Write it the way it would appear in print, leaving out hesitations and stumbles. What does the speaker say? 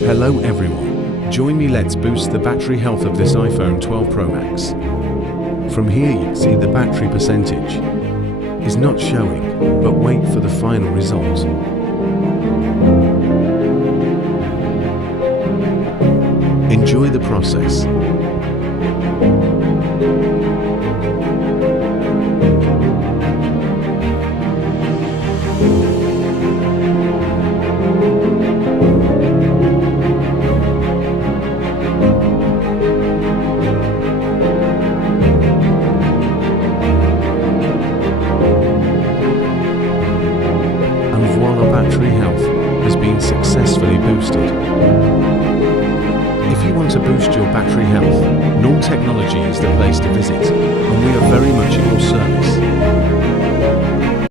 Hello everyone, join me, let's boost the battery health of this iPhone 12 Pro Max. From here you see the battery percentage is not showing, but wait for the final result. Enjoy the process. And voila, battery health has been successfully boosted. If you want to boost your battery health, Norm Technology is the place to visit, and we are very